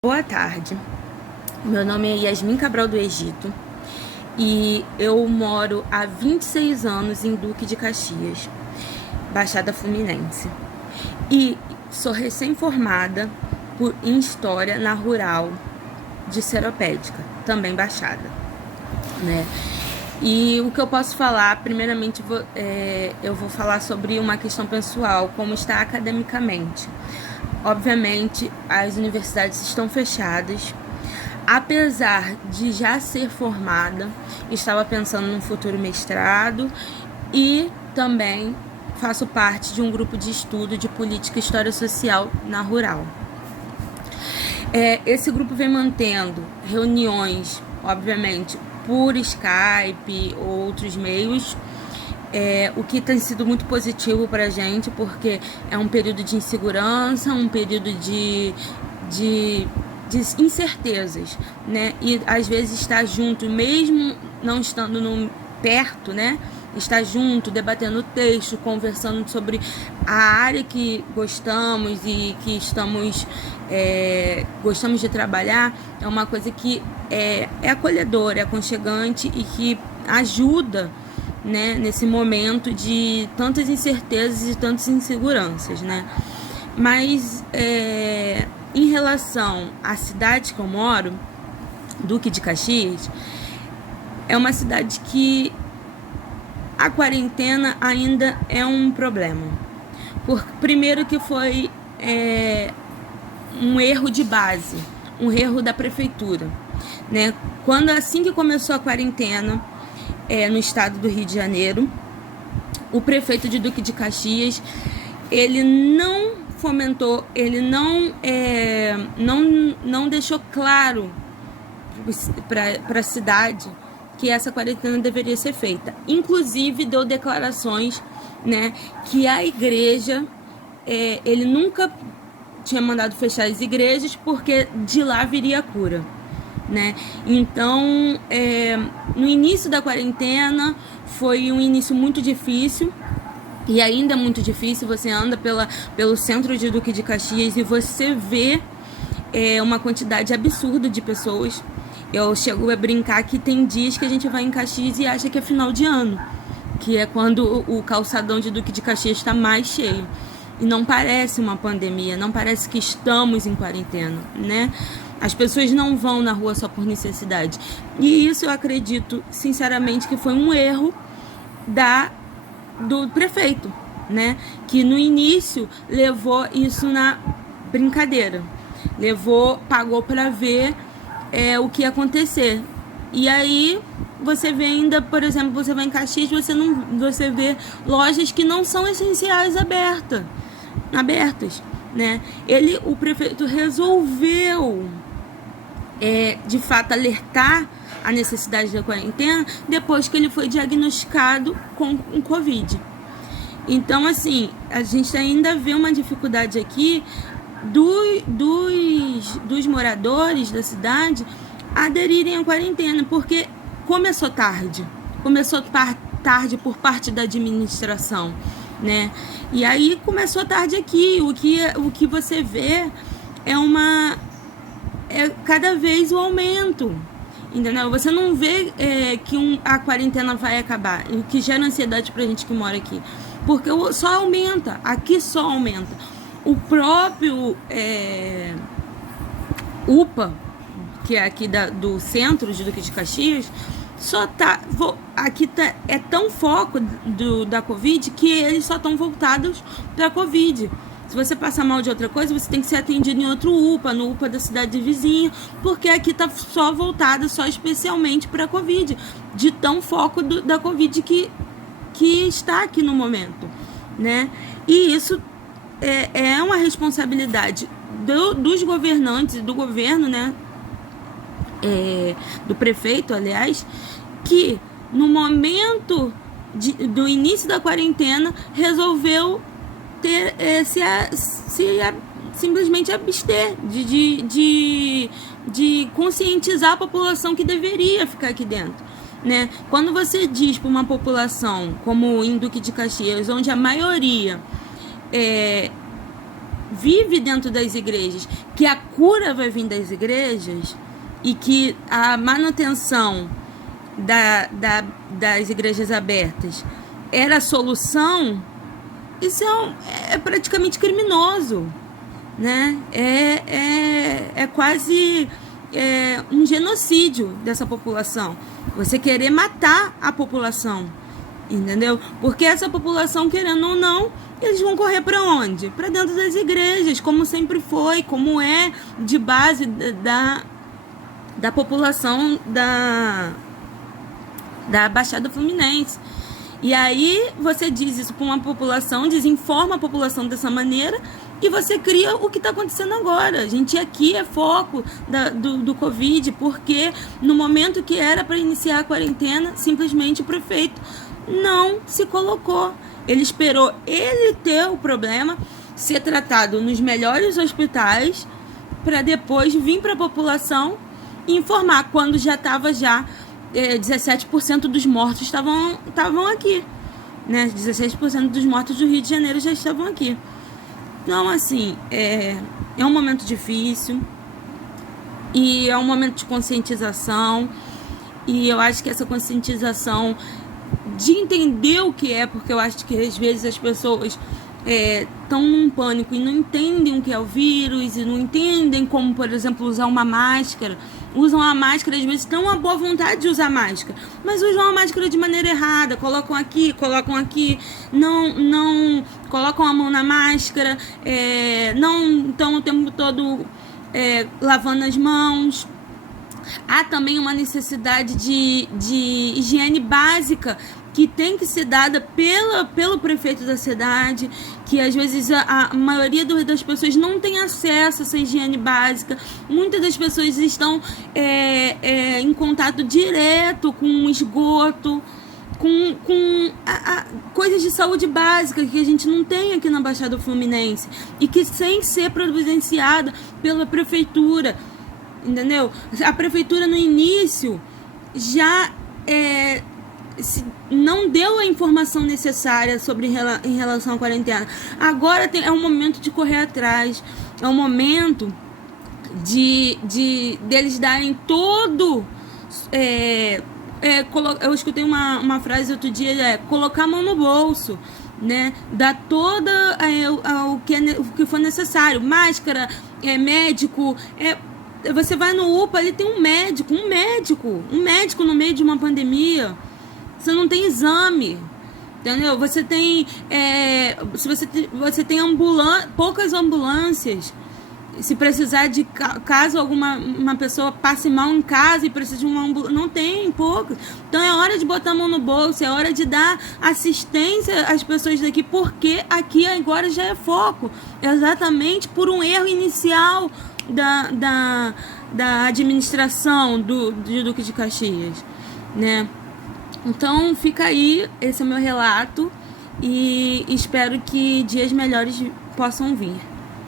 Boa tarde, meu nome é Yasmin Cabral do Egito e eu moro há 26 anos em Duque de Caxias, Baixada Fluminense. E sou recém-formada em História na Rural de Seropédica, também Baixada, né? E o que eu posso falar, primeiramente, eu vou falar sobre uma questão pessoal, como está academicamente. Obviamente, as universidades estão fechadas. Apesar de já ser formada, estava pensando num futuro mestrado e também faço parte de um grupo de estudo de política e história social na Rural. Esse grupo vem mantendo reuniões, obviamente, por Skype ou outros meios, o que tem sido muito positivo para a gente, porque é um período de insegurança, um período de incertezas, né? E às vezes estar junto, mesmo não estando perto, né? Estar junto, debatendo o texto, conversando sobre a área que gostamos e que gostamos de trabalhar, é uma coisa que é acolhedora, é aconchegante e que ajuda, né, nesse momento de tantas incertezas e tantas inseguranças, né? Mas em relação à cidade que eu moro, Duque de Caxias, é uma cidade que a quarentena ainda é um problema. Primeiro que foi um erro de base, um erro da prefeitura, né? Assim que começou a quarentena, no estado do Rio de Janeiro, o prefeito de Duque de Caxias, ele não fomentou, ele não deixou claro para a cidade que essa quarentena deveria ser feita. Inclusive deu declarações, né, que a igreja, ele nunca tinha mandado fechar as igrejas porque de lá viria a cura, né? Então, no início da quarentena foi um início muito difícil e ainda é muito difícil. Você anda pelo centro de Duque de Caxias e você vê uma quantidade absurda de pessoas. Eu chego a brincar que tem dias que a gente vai em Caxias e acha que é final de ano, que é quando o calçadão de Duque de Caxias está mais cheio. E não parece uma pandemia, não parece que estamos em quarentena, né? As pessoas não vão na rua só por necessidade. E isso eu acredito, sinceramente, que foi um erro do prefeito, né? Que no início levou isso na brincadeira. Pagou para ver o que ia acontecer. E aí você vê ainda, por exemplo, você vai em Caxias, você vê lojas que não são essenciais abertas, né? O prefeito resolveu de fato alertar a necessidade da quarentena depois que ele foi diagnosticado com Covid. Então, assim, a gente ainda vê uma dificuldade aqui dos moradores da cidade aderirem à quarentena, porque começou tarde por parte da administração, né? E aí começou tarde aqui. O que você vê cada vez o aumento, entendeu? Você não vê que a quarentena vai acabar, o que gera ansiedade pra gente que mora aqui, porque só aumenta, aqui só aumenta. O próprio UPA, que é aqui do centro de Duque de Caxias, é tão foco da Covid que eles só estão voltados para a Covid. Se você passar mal de outra coisa, você tem que ser atendido em outro UPA, no UPA da cidade vizinha, porque aqui está só voltado, só especialmente para a Covid, de tão foco da Covid que está aqui no momento, né? E isso é uma responsabilidade dos governantes, do governo, né? Do prefeito, aliás, que no momento do início da quarentena resolveu simplesmente abster de conscientizar a população que deveria ficar aqui dentro, né? Quando você diz para uma população como em Duque de Caxias, onde a maioria vive dentro das igrejas, que a cura vai vir das e que a manutenção das igrejas abertas era a solução, isso é praticamente criminoso, né? É quase um genocídio dessa população. Você querer matar a população, entendeu? Porque essa população, querendo ou não, eles vão correr para onde? Para dentro das igrejas, como sempre foi, como é de base da população da Baixada Fluminense. E aí você diz isso para uma população, desinforma a população dessa maneira e você cria o que está acontecendo agora. A gente aqui é foco do Covid, porque no momento que era para iniciar a quarentena, simplesmente o prefeito não se colocou. Ele esperou ele ter o problema, ser tratado nos melhores hospitais, para depois vir para a população e informar quando já estava 17% dos mortos estavam aqui, né? 17% dos mortos do Rio de Janeiro já estavam aqui. Então, assim, é um momento difícil e é um momento de conscientização, e eu acho que essa conscientização de entender o que é, porque eu acho que às vezes as pessoas estão num pânico e não entendem o que é o vírus, e não entendem como, por exemplo, usar uma máscara. Usam a máscara, às vezes têm uma boa vontade de usar máscara, mas usam a máscara de maneira errada, colocam aqui, não colocam a mão na máscara, não estão o tempo todo lavando as mãos. Há também uma necessidade de higiene básica que tem que ser dada pelo prefeito da cidade, que às vezes a maioria das pessoas não tem acesso a essa higiene básica. Muitas das pessoas estão em contato direto com o esgoto, com coisas de saúde básica que a gente não tem aqui na Baixada Fluminense, e que sem ser providenciada pela prefeitura, entendeu? A prefeitura no início já não deu a informação necessária em relação à quarentena. Agora é um momento de correr atrás, é um momento deles darem todo. Eu escutei uma frase outro dia, colocar a mão no bolso, né? Dar toda o que for necessário, máscara, médico. Você vai no UPA, ali tem um médico no meio de uma pandemia. Você não tem exame, entendeu? Você tem você tem poucas ambulâncias. Se precisar de caso uma pessoa passe mal em casa e precisa de uma ambulância, não tem, poucas. Então é hora de botar a mão no bolso, é hora de dar assistência às pessoas daqui, porque aqui agora já é foco, exatamente por um erro inicial da administração do Duque de Caxias, né? Então fica aí, esse é o meu relato, e espero que dias melhores possam vir.